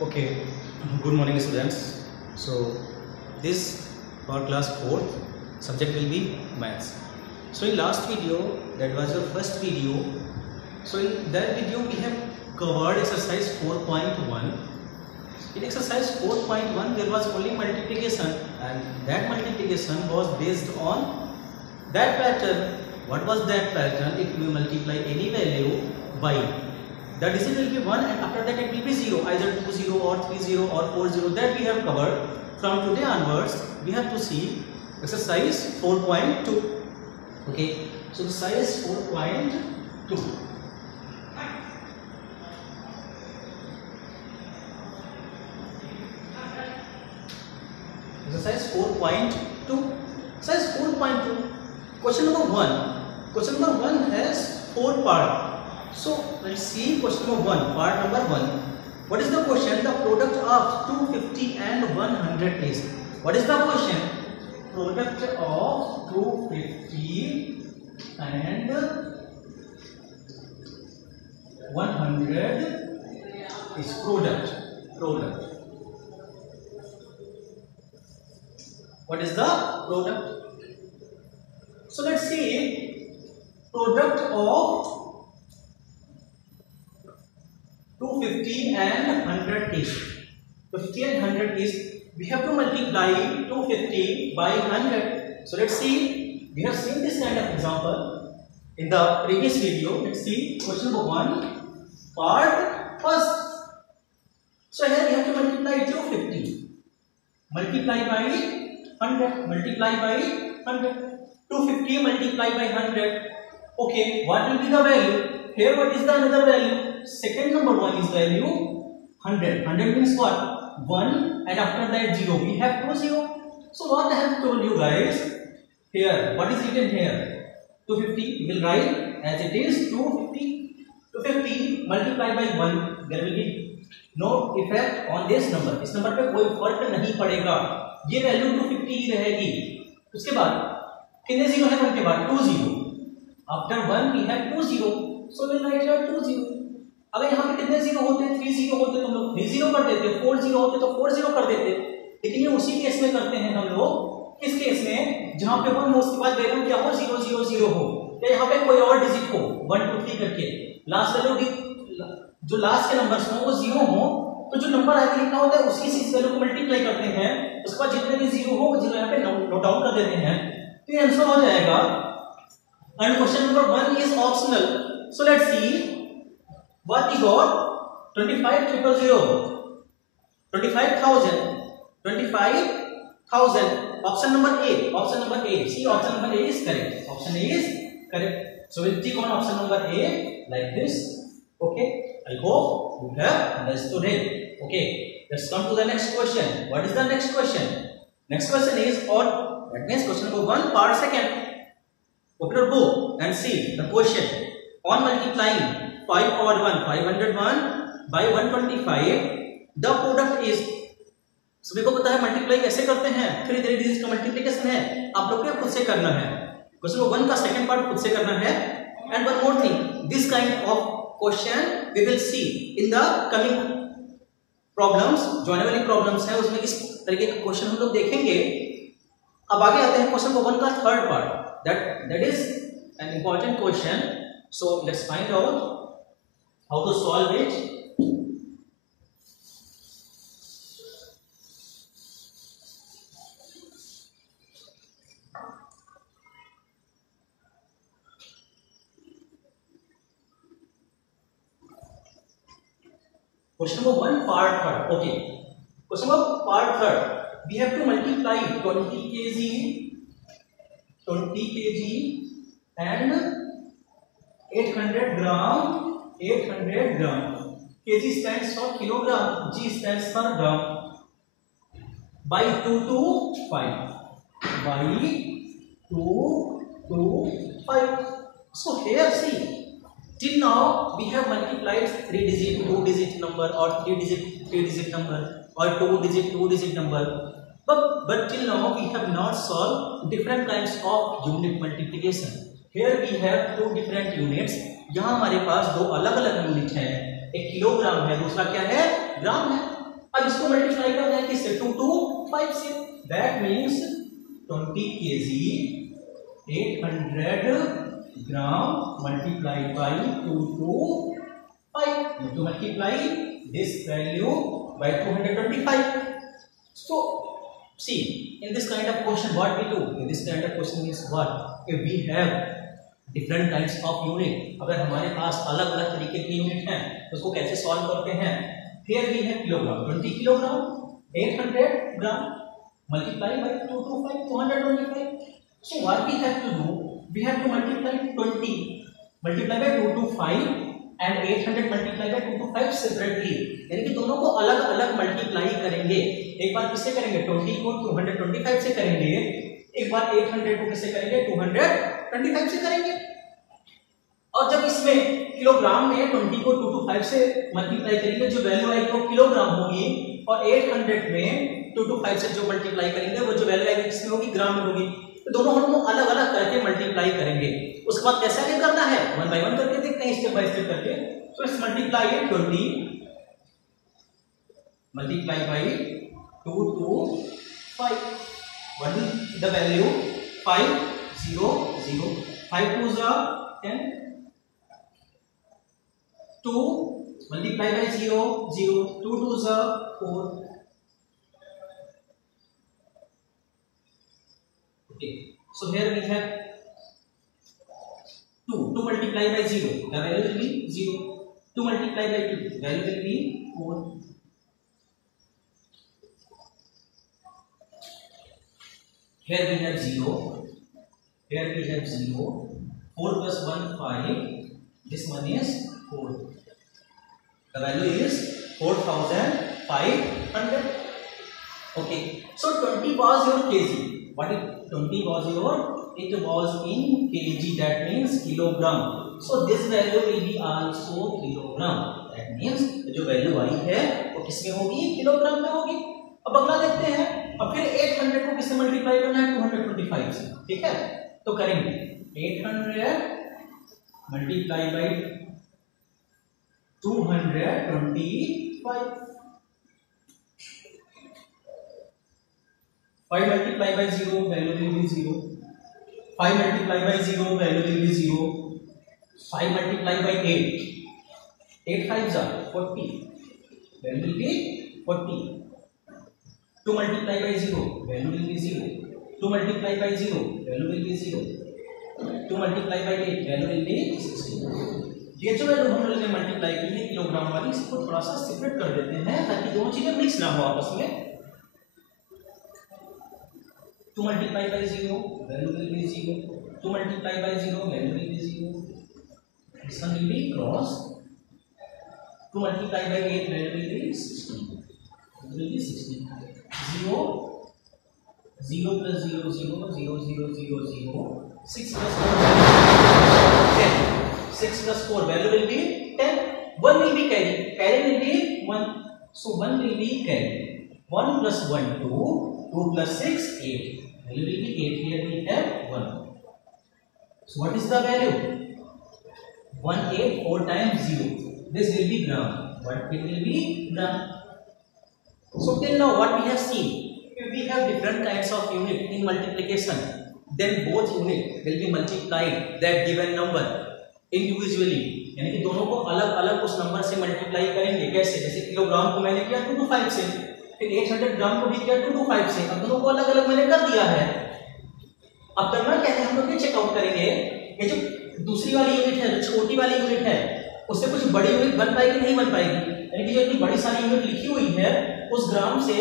Okay, good morning students. So this for class 4th subject will be maths. So in last video, that was the first video. So in that video we have covered exercise 4.1. In exercise 4.1 there was only multiplication, and that multiplication was based on that pattern. What was that pattern? If we multiply any value by, the digit will be 1 and after that it will be 0, either 20 or 30 or 40. That we have covered. From today onwards we have to see exercise 4.2. Okay, so exercise 4.2. Exercise 4.2. Exercise 4.2. Question number 1. Question number 1 has 4 parts. So let's see question number 1, part number 1. What is the question? The product of 250 and 100 is. What is the question? Product of 250 and 100 is product. What is the product? So let's see product of 250 and 100 is. 50 and 100 is. We have to multiply 250 by 100. So let's see. We have seen this kind of example in the previous video. Let's see question number 1, part first. So here we have to multiply 250. Multiply by 100. Multiply by 100. 250 multiply by 100. Okay, what will be the value? Here what is the another value? Second number one is value 100. 100 means what? 1 and after that 0. We have 2 0. So what I have told you guys, here what is written here? 250. We will write as it is 250. 250 multiplied by 1. There will be no effect on this number. इस number पे कोई फर्क नहीं पड़ेगा. ये value 250 ही रहेगी. उसके बाद कितने जीरो है? 1 के बाद 2 0. After 1 we have 2 0. So we'll write here 2 0. अगर यहाँ पे कितने जीरो होते हैं? 3 0 होते तो हम लोग 3 0 कर देते. 4 0 होते तो 4 0 कर देते. लेकिन ये उसी केस में करते हैं हम लोग. किस केस में? जहाँ पे 1 हो उसके बाद वैल्यू क्या हो? 0 0 0 हो, या यहाँ पे कोई और डिजिट हो 1 2 3 करके. लास्ट वैल्यू जो लास्ट के नंबर्स हो वो 0 हो, तो जो नंबर आगे लिखा होता है उसी से इस वैल्यू को मल्टीप्लाई करते हैं. उसके बाद जितने भी 0 हो वो 0 यहाँ पे नोट डाउन कर देते हैं. तो ये आंसर हो जाएगा. And question number 1 is optional. So let's see what we got. 25,000. 25,000. 25,000. Option number A. Option number A. See, option number A is correct. Option A is correct. So we'll tick on option number A like this. Okay. I hope you have understood it. Okay. Let's come to the next question. What is the next question? Next question is odd. That means question number 1, part second. Open your book and see the question. On multiplying 5 over 1, 501 by 125, the product is. सभी को पता है multiply कैसे करते हैं. 3 digit का multiplication है. आप लोग को खुद से करना है. क्वेश्चन 1 का सेकंड पार्ट खुद से करना है. And one more thing, this kind of question we will see in the coming problems. जो आने वाली प्रॉब्लम्स है उसमें किस तरीके का क्वेश्चन हम लोग देखेंगे. अब आगे आते हैं क्वेश्चन 1 का third part. that is an important question. So let's find out how to solve it. Question number 1, part third. Okay. Question number part third. We have to multiply 20 kg and 800 gram. 800 gram. Kg stands for kilogram. G stands for gram. By 2 to 5. By 2 to 5. So here see. Till now we have multiplied 3 digit 2 digit number, or 3 digit number, or 2 digit number. But till now we have not solved different kinds of unit multiplication. Here we have 2 different units. यहाँ हमारे पास 2 अलग अलग unit हैं. एक kilogram है, दूसरा क्या है? ग्राम है. अब इसको मल्टीप्लाई करना है किससे? 2 to 5 से। That means 20 kg 800 gram multiply by 2 to 5. You have to multiply this value by 225. So see, in this kind of question what we do? In this kind of question is what? If we have different kinds of unit, अगर हमारे पास अलग अलग तरीके की unit हैं तो उसको कैसे सॉल्व करते हैं? Here we have kilogram, 20 kilogram 800 gram multiply by 2 to 5, 225. So what we have to do? We have to multiply 20 multiply by 2 to 5 and 800 multiply by 2 to 5 separately. यानी कि दोनों को अलग अलग मल्टीप्लाई करेंगे। एक बार किससे करेंगे? 20 को 225 से करेंगे, एक बार 800 को किससे करेंगे? 225 से करेंगे। और जब इसमें किलोग्राम में 20 को 2 to 5 से मल्टीप्लाई करेंगे, जो वैल्यू आएगी वो किलोग्राम होगी, और 800 में 2 to 5 से जो मल्टीप्लाई करेंगे वो जो वैल्यू आएगी किसमें होगी? ग्राम में होगी। तो दोनों हम लोग अलग अलग करके मल्टीप्लाई करेंगे। उसके बाद कैसे आगे करना है? 1 by 1 करके देखते हैं, स्टेप बाय स्टेप करके। So it's multiply 20 multiply by 2 to 5, what is the value? 5 0 0, 5 2s are 10, 2 multiply by 0 0, 2 2s are 4. Okay, so here we have 2 multiply by 0, the value will be 0. 2 multiply by 2, value will be 4. Here we have 0, here we have 0, 4 plus 1 5, this one is 4. The value is 4500. Okay, so 20 was your kg. What is 20 was your? It was in kg, that means kilogram. So this value will be also kilogram. That means जो value आई है वो किसमें होगी? Kilogram में होगी। अब अगला देखते हैं। अब फिर 800 को किससे मल्टीप्लाई करना है? 225 से। ठीक है, तो करेंगे 800 multiply by 225, 5 multiply by 0, value will be 0. 5 multiply by 0, value will be 0. 5 multiply by 8, 8 5s are 40, value will be 40. 2 multiply by 0, value will be 0. 2 multiply by 0, value will be 0. 2 multiply by 8, value will be 16. ये जो value हम लोगों ने multiply की है kilogram वाली, इसको थोड़ा सा सेपरेट कर देते हैं ताकि दोनों चीजें मिक्स ना हो आपस में। 2 multiply by 0, value will be 0. 2 multiply by 0, value will be 0. This one will be cross. 2 multiply by 8, value will be 16. It will be 16. 0, 0 plus 0, 0, 0, 0, 0, 0. 6 plus 4, 10. 6 plus 4, value will be 10. 1 will be carry. Carry will be 1. So 1 will be carry. 1 plus 1, 2. 2 plus 6, 8. Value will be 8. Here we have 1. So what is the value? 184 times 0. This will be gram. What it will be? Gram. So till now what we have seen, if we have different kinds of unit in multiplication, then both unit will be multiplied that given number individually. यानी कि दोनों को अलग अलग उस number से multiply करेंगे। कैसे? जैसे किलोग्राम को मैंने किया 2 to 5 से, फिर 800 ग्राम को भी किया 2 to 5 से। अब दोनों को अलग अलग मैंने कर दिया है। अब करना क्या है? हम लोग ये चेकआउट करेंगे ये जो दूसरी वाली यूनिट है, जो छोटी वाली यूनिट है, उससे कुछ बड़ी यूनिट बन पाएगी नहीं बन पाएगी। यानी कि जो इतनी बड़ी सारी यूनिट लिखी हुई है उस ग्राम से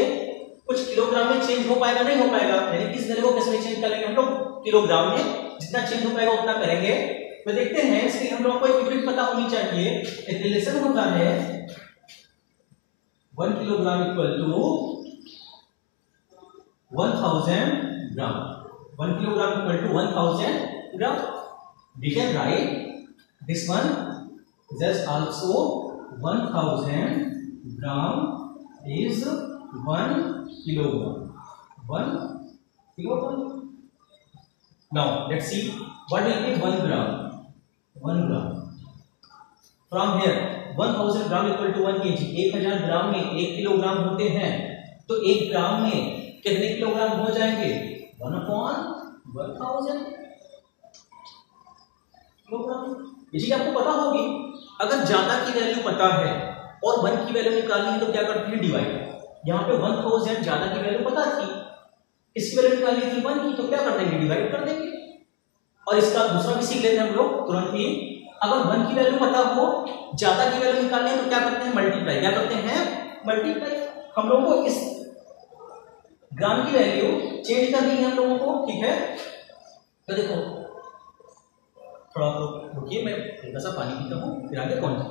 कुछ किलोग्राम में चेंज हो पाएगा नहीं हो पाएगा। यानी कि इस वैल्यू को कैसे चेंज करेंगे हम लोग? किलोग्राम में जितना चेंज हो पाएगा उतना करेंगे। तो देखते हैं, इसके हम लोग को एक यूनिट पता होनी चाहिए। एक रिलेशन होता है 1 kilogram equal to 1000 gram. 1 kilogram equal to 1000 gram. We can write this one is also 1000 gram is 1 kilogram. 1 kilogram. Now let's see what will be 1 gram. 1 gram. From here 1000 gram equal to 1 kg, 1000 gram में 1 kilogram होते हैं, तो 1 ग्राम में कितने kilogram हो जाएंगे? 1/1000 kilogram. ये चीज आपको पता होगी। अगर ज्यादा की वैल्यू पता है और 1 की वैल्यू निकालनी है तो क्या करते हैं? डिवाइड। यहाँ पे 1000 ज्यादा की वैल्यू पता थी, इसकी वैल्यू निकालनी थी 1 की, तो क्या कर देंगे? डिवाइड कर देंगे। और इसका दूसरा भी सीख लेते हैं हम लोग तुरंत ही। अगर 1 की वैल्यू पता हो, ज्यादा की वैल्यू निकालनी है तो क्या करते हैं? मल्टीप्लाई। क्या करते हैं? मल्टीप्लाई। हम लोगों को इस ग्राम की वैल्यू चेंज करनी है हम लोगों को, ठीक है? तो देखो थोड़ा रुकिए, मैं थोड़ा सा पानी पीता हूँ, फिर आगे कौन सा।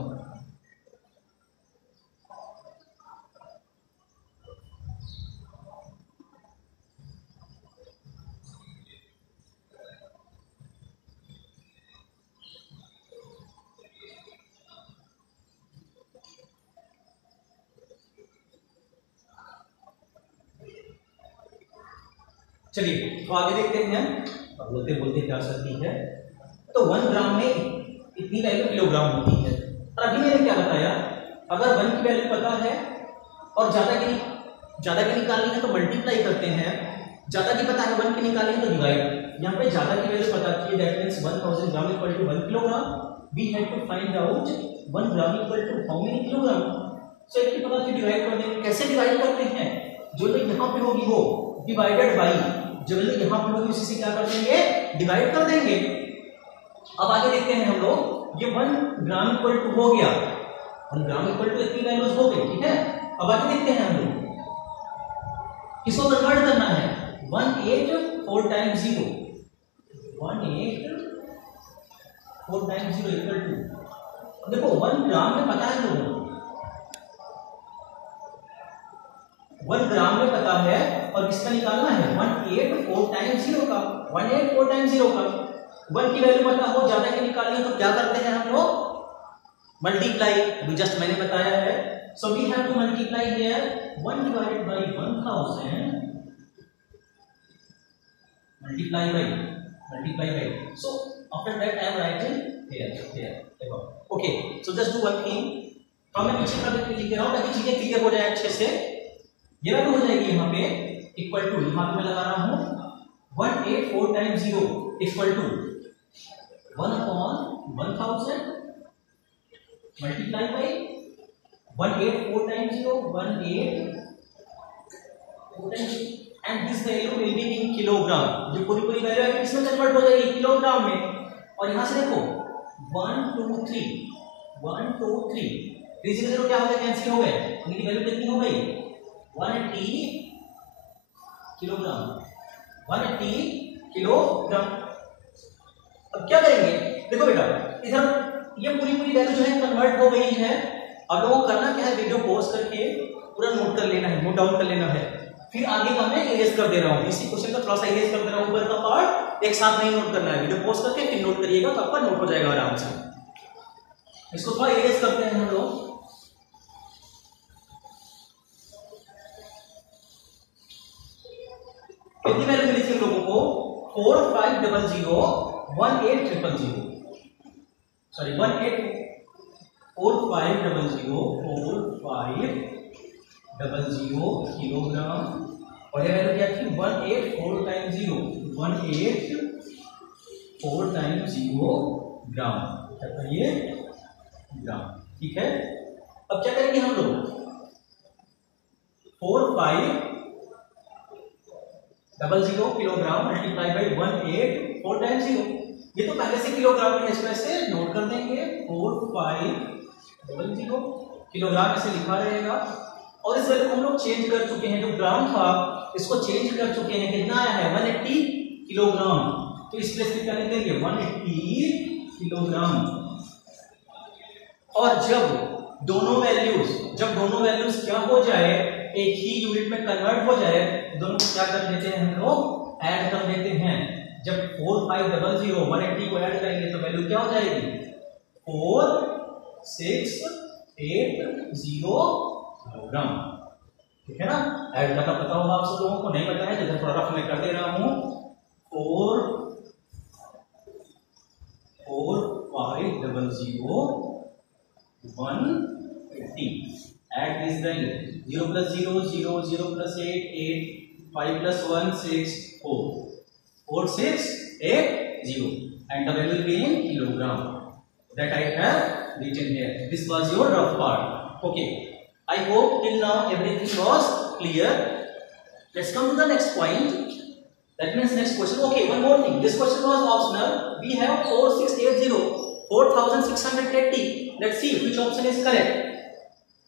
चलिए तो आगे देखते हैं। बोलते बोलते क्या सकती है। तो 1 ग्राम में इतनी वैल्यू किलोग्राम होती है। और अभी मैंने क्या बताया, अगर 1 की वैल्यू पता है और ज्यादा की निकालनी है तो मल्टीप्लाई करते हैं, ज्यादा की पता है 1 की निकालनी है तो डिवाइड। यहाँ पे ज्यादा की वैल्यू पता थी, that means 1000 gram equal to 1 kilogram. We have to find out 1 gram equal to how many kilogram. So इसकी पता थी, डिवाइड कर देंगे। कैसे डिवाइड करते हैं? जो लोग यहाँ पे होगी वो डिवाइडेड बाई, जो लोग यहाँ पे होगी उसी से क्या कर देंगे? डिवाइड कर देंगे। अब आगे देखते हैं हम लोग। ये 1 ग्राम इक्वल टू हो गया, 1 ग्राम इक्वल टू इतनी वैल्यूज हो गई, ठीक है? अब आगे देखते हैं हम लोग किसको कन्वर्ट करना है। 184 टाइम्स 0, 184 टाइम्स 0 इक्वल टू, देखो 1 ग्राम में पता है लोगों को, 1 ग्राम में पता है और किसका निकालना है? 184 टाइम्स 0 का, 184 टाइम्स 0 का। 1 की वैल्यू पता हो, ज्यादा की निकालनी है तो क्या करते हैं हम लोग? मल्टीप्लाई। अभी जस्ट मैंने बताया है। So we have to multiply here 1 divided by 1000 multiply by. So after that I am writing here. Okay, so just do one thing. तो मैं पीछे का लिख दे रहा हूँ ताकि चीजें क्लियर हो जाए अच्छे से। ये वैल्यू हो जाएगी यहाँ पे इक्वल टू, यहाँ पे मैं लगा रहा हूँ 184 times 0 equal to 1/1000 multiply by 184 times 0, 184 times, and this value will be in kilogram. जो पूरी वैल्यू है किसमें कन्वर्ट हो जाएगी? किलोग्राम में। और यहां से देखो 1 2 3 1 2 3 3 0 क्या हो गया? कैंसिल हो गए। इनकी वैल्यू कितनी हो गई? 180 किलोग्राम, 180 किलोग्राम। अब क्या करेंगे? देखो बेटा, इधर ये पूरी वैल्यू जो है कन्वर्ट हो गई है। अब लोगों को करना क्या है? वीडियो पॉज करके पूरा नोट कर लेना है, नोट डाउन कर लेना है। फिर आगे का मैं इरेज कर दे रहा हूँ, इसी क्वेश्चन का थोड़ा सा इरेज कर दे रहा हूँ। ऊपर का पार्ट एक साथ नहीं नोट करना है, वीडियो पॉज करके फिर नोट करिएगा तो आपका नोट हो जाएगा आराम से। इसको थोड़ा इरेज करते हैं हम लोग। कितनी वैल्यू मिली थी हम लोगों को? 4500 18000, सॉरी 18450 किलोग्राम। और ये वैल्यू क्या थी? 184 टाइम्स 0, 184 टाइम्स 0 ग्राम, क्या करिए? ग्राम, ठीक है? अब क्या करेंगे हम लोग? 4500 किलोग्राम मल्टीप्लाई बाई 184 टाइम्स 0। ये तो पहले से किलोग्राम में, इसमें से नोट कर देंगे। 4500 किलोग्राम ऐसे लिखा रहेगा। और इस वैल्यू को हम लोग चेंज कर चुके हैं, जो ग्राम था इसको चेंज कर चुके हैं। कितना आया है? 180 किलोग्राम। तो इस प्लेस पे क्या लिख देंगे? 180 किलोग्राम। और जब दोनों वैल्यूज क्या हो जाए, एक ही यूनिट में कन्वर्ट हो जाए, दोनों को क्या कर देते हैं हम लोग? ऐड कर देते हैं। जब 4500 180 को ऐड करेंगे तो वैल्यू क्या हो जाएगी? 4680 किलोग्राम, ठीक है ना? ऐड करना पता होगा आप सब लोगों को, नहीं पता है तो थोड़ा रफ मैं कर दे रहा हूं। 4500 150. Add this value. 0 plus 0, 0, 0 plus 8, 8, 5 plus 1, 6, 4. 4, 6, 8, 0. And the value will be in kilogram. That I have written here. This was your rough part. Okay. I hope till now everything was clear. Let's come to the next point. That means next question. Okay, one more thing. This question was optional. We have 4680, 4680. Let's see which option is correct.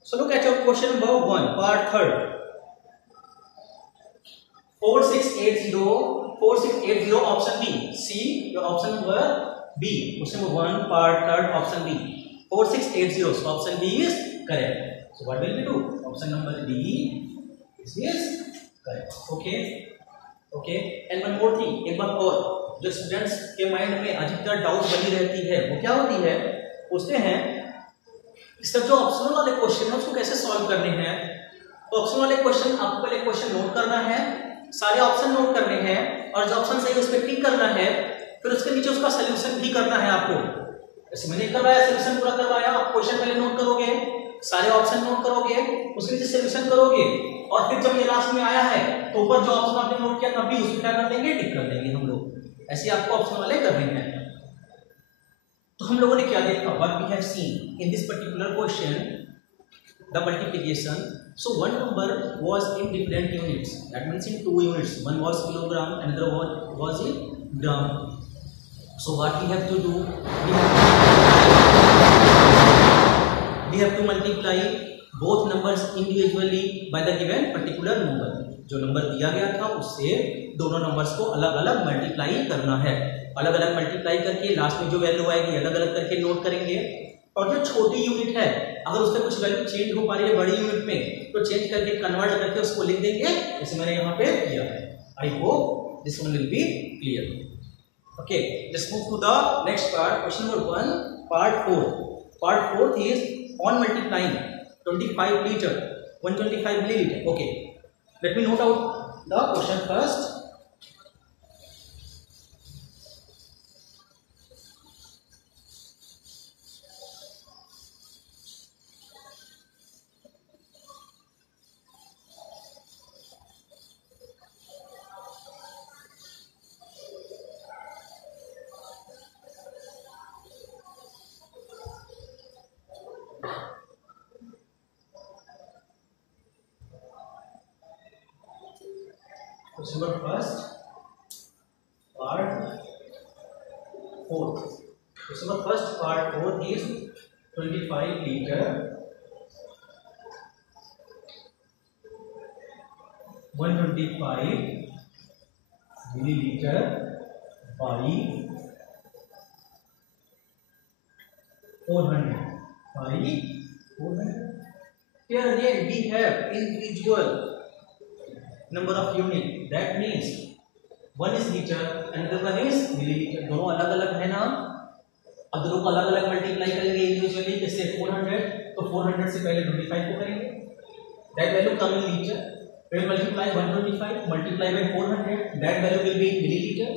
So look at your question number 1, part 3rd. 4680, 4680 option B. See your option number B. Question number 1, part 3rd, option B. 4680. So option B is correct. So what will we do? Option number D. This is correct. Okay. Okay and one more thing, एक बात और, जो students के mind में अधिकतर doubt बनी रहती है वो क्या होती है, पूछते हैं सब जो ऑप्शनल वाले क्वेश्चन है उसको कैसे सॉल्व करने हैं। तो ऑप्शनल वाले क्वेश्चन आपको पहले क्वेश्चन नोट करना है, सारे ऑप्शन नोट करने हैं और जो ऑप्शन सही है उस पर टिक करना है, फिर उसके नीचे उसका सोल्यूशन भी करना है आपको। जैसे मैंने करवाया, सोल्यूशन पूरा करवाया, आप क्वेश्चन पहले नोट करोगे, सारे ऑप्शन नोट करोगे, उसके नीचे सोल्यूशन करोगे और फिर जब ये लास्ट में आया है तो ऊपर जो ऑप्शन आपने नोट किया तब भी उसको क्या कर देंगे, टिक कर देंगे हम लोग। ऐसे आपको ऑप्शन वाले करने हैं। तो हम लोगों ने क्या देखा, what we have seen in this particular question, the multiplication. So one number was in different units, that means in 2 units, one was kilogram, another was in gram. So what we have to do, we have to multiply both numbers individually by the given particular number। जो number दिया गया था उससे दोनों numbers को अलग अलग multiply करना है। अलग अलग मल्टीप्लाई करके लास्ट में जो वैल्यू आएगी अलग अलग करके नोट करेंगे। और जो छोटी यूनिट है अगर उसमें कुछ वैल्यू चेंज हो पा रही है बड़ी यूनिट में तो चेंज करके कन्वर्ट करके उसको लिख देंगे, जैसे मैंने यहाँ पे किया है। I hope this one will be clear. Okay, let's move to the next part, question number 1, part 4। Part 4 is on multiplying 25 liter 125 milliliter। okay, let me note out the question first। Question number first, part 4। Question number first, part 4 is 25 liter 125 milliliter by 400 by 400। Here again we have individual number of unit, that means one is liter another one is milliliter, दोनों अलग अलग है ना। अब दोनों को अलग अलग मल्टीप्लाई करेंगे इंडिविजुअली, जैसे 400 तो 400 से पहले 25 को करेंगे, that value come in liter, फिर multiply 125 multiply by 400, that value will be in milliliter।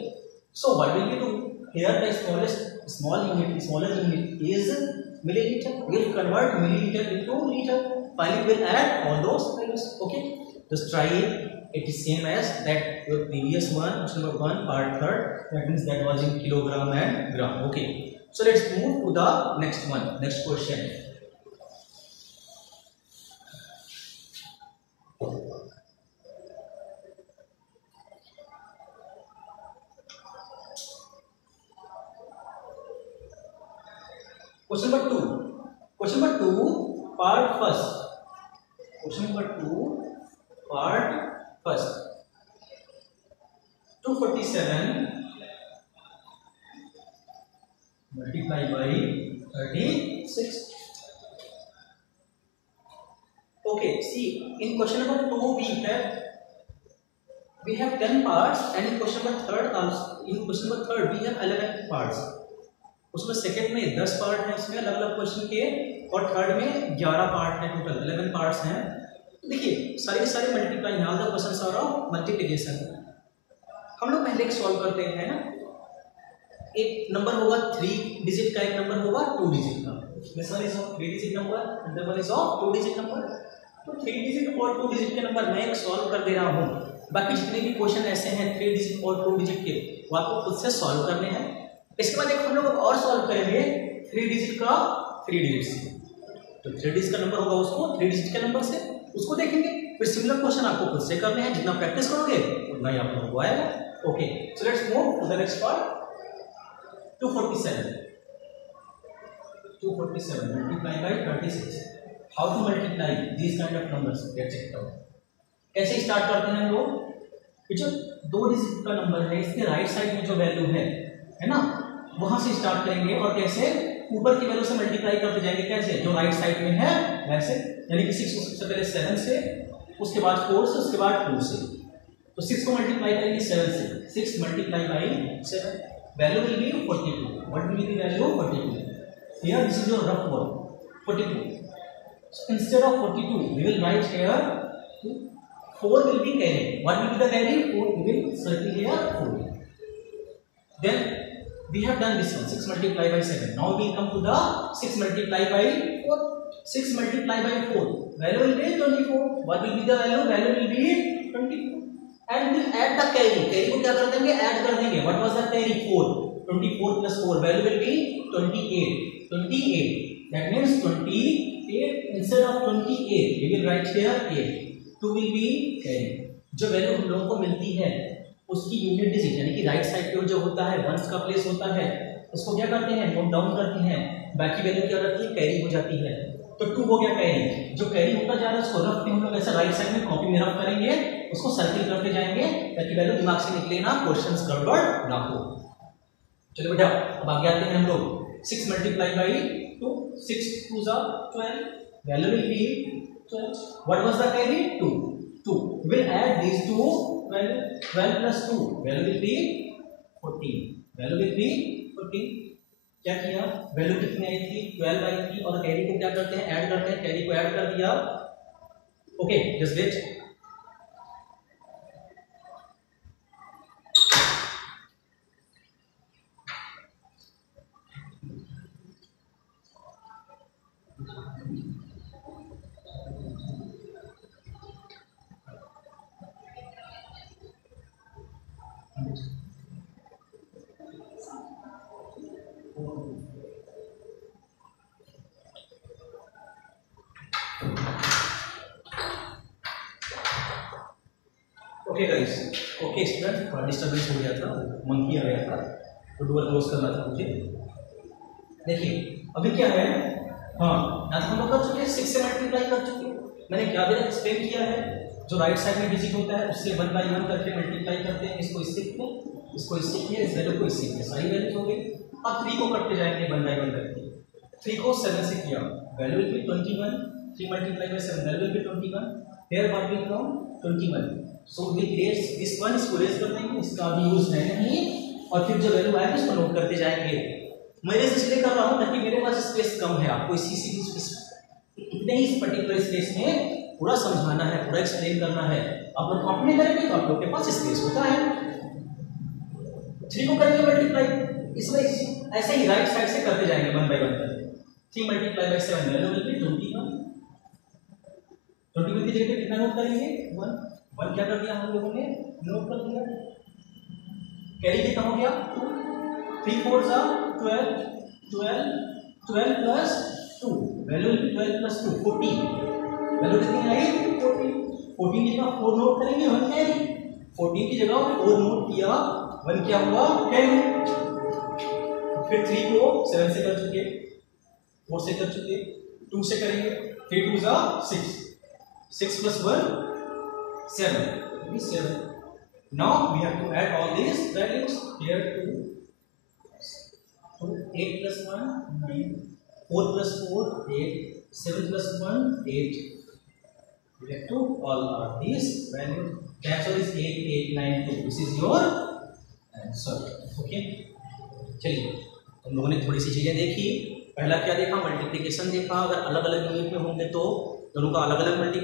So what will we do here, the smallest unit is milliliter, we'll convert milliliter into liter, finally we'll add all those values। okay, just try it, it is same as that your previous one, question number 1, part 3rd, that means that was in kilogram and gram। okay, so let's move to the next one, next question। question number 2, part 1st, question number 2, part 1st, 247 multiply by 36। okay, see in question number 2 we have 10 parts and in question number 3rd also, in question number 3rd we have 11 parts। उसमें second में 10 part है इसमें अलग अलग question के और third में 11 part है, टोटल 11 पार्ट्स हैं। देखिए सारे multiply all the questions are of multiplication. हम लोग पहले एक सॉल्व करते हैं ना, एक नंबर होगा 3 डिजिट का, एक नंबर होगा 2 डिजिट का। This one is of 3 digit number and the one is of 2 digit number. तो 3 डिजिट और 2 डिजिट के नंबर मैं सॉल्व कर दे रहा हूँ। बाकी जितने भी क्वेश्चन ऐसे हैं 3 डिजिट और 2 डिजिट के, वो आपको खुद से सॉल्व करने हैं। इसके बाद एक हम लोग और सॉल्व करेंगे 3 डिजिट का 3 डिजिट से। तो 3 डिजिट का नंबर होगा उसको 3 डिजिट के नंबर से उसको देखेंगे। फिर सिमिलर क्वेश्चन आपको खुद से करने हैं, जितना प्रैक्टिस करोगे उतना ही आप लोगों को आएगा। Okay, so let's move to the next part. 247 multiply by 36. How to multiply these kind of numbers? Get checked out. कैसे स्टार्ट करते हैं हम लोग? जो 2 डिजिट का नंबर है इसके राइट साइड में जो वैल्यू है ना, वहां से स्टार्ट करेंगे और कैसे ऊपर की वैल्यू से मल्टीप्लाई करते जाएंगे। कैसे? जो राइट साइड में है वैसे, यानी कि 6 को सबसे पहले 7 से, उसके बाद 4 से, उसके बाद 2 से। तो 6 को मल्टीप्लाई करेंगे 7 से, 6 multiply by 7, value will B 42. What will be the value? 42. Here this is your rough one, 42. So instead of 42 we will write here 4 will be carry. What will be the carry? 4. We will circle here 4. Then we have done this one, 6 multiplied by 7. Now we come to the 6 multiplied by 4. 6 multiplied by 4, value will be 24. What will be the value? Value will be 24. And we will add the carry. Carry को क्या कर देंगे? Add कर देंगे. What was the carry? 4. 24 plus 4, value will be 28. 28. That means 28 instead of 28 we will write here 8. 2 will be carry. जो value हम लोगों को मिलती है उसकी यूनिट डिजिट, यानी कि राइट साइड पे जो होता है वंस का प्लेस होता है, उसको क्या करते हैं? नोट डाउन करते हैं। बाकी वैल्यू क्या रहती है? कैरी हो जाती है। तो 2 हो गया कैरी। जो कैरी होता जा रहा है उसको रफ हम लोग ऐसा राइट साइड में कॉपी में रफ करेंगे, उसको सर्किल करते जाएंगे ताकि वैल्यू दिमाग से निकले ना, क्वेश्चंस गड़बड़ ना हो। चलो बेटा अब आगे आते हैं हम लोग। 6 multiplied by 2, 6 2s are 12, value will be 12. What was the carry? 2. 2. We will add these two value. 12 plus 2, value will be 14. Value will be 14. क्या किया? वैल्यू कितनी आई थी? 12 आई थी, और कैरी को क्या करते हैं? ऐड करते हैं। कैरी को ऐड कर दिया। Okay, just wait. Okay guys, okay student, थोड़ा डिस्टर्बेंस हो गया था, मंकी आ गया था तो डोर क्लोज करना था मुझे। देखिए अभी क्या है, हाँ आज हम लोग कर चुके हैं 6 से मल्टीप्लाई कर चुके हैं। मैंने क्या भी एक्सप्लेन किया है, जो राइट साइड में डिजिट होता है उससे 1 बाई 1 करके मल्टीप्लाई करते हैं। इसको इससे किया, इसको इससे किया, इस वैल्यू को इससे किया, सारी वैल्यूज हो गई। अब 3 को करते जाएंगे 1 बाई 1 करके। 3 को 7 से किया, value will be 21। 3 multiply by 7, value will be 21। Here what will come? 21। So we erase this one, इसको इरेज कर देंगे, इसका भी यूज है नहीं। और फिर जो वैल्यू आएगी उसको नोट करते जाएंगे। मैं इरेज इसलिए कर रहा हूँ ताकि मेरे पास स्पेस कम है, आपको इसी इतने ही पर्टिकुलर स्पेस में पूरा समझाना है, पूरा एक्सप्लेन करना है। आप लोग कॉपी में करेंगे तो आप लोग के पास स्पेस होता है। 3 को करेंगे मल्टीप्लाई, इसमें ऐसे ही राइट साइड से करते जाएंगे 1 बाई 1 करके। 3 multiply by 7, value will be 21। 21 की जगह कितना नोट करेंगे? 1 क्या कर दिया हम लोगों ने? नोट कर दिया। कैरी कितना हो गया? 3 4 जा 12, 12 12 plus 2, value will B 12 plus 2 14। Value कितनी आई? 14। 14 की जगह 4 नोट करेंगे, 1 कैरी। 14 की जगह 4 नोट किया, 1 क्या हुआ? कैरी। फिर 3 को 7 से कर चुके, 4 से कर चुके, 2 से करेंगे। 3 2 जा 6, 6 plus 1 7, 7. Now we have to add all these values here. 2 8 plus 1 9, 4 plus 4 8, 7 plus 1 8. We have to all are these values. The answer is 8 8 9 2. This is your answer. Okay, चलिए हम लोगों ने थोड़ी सी चीजें देखी। पहला क्या देखा? मल्टीप्लिकेशन देखा। अगर अलग अलग यूनिट में होंगे तो दोनों का अलग अलग मल्टी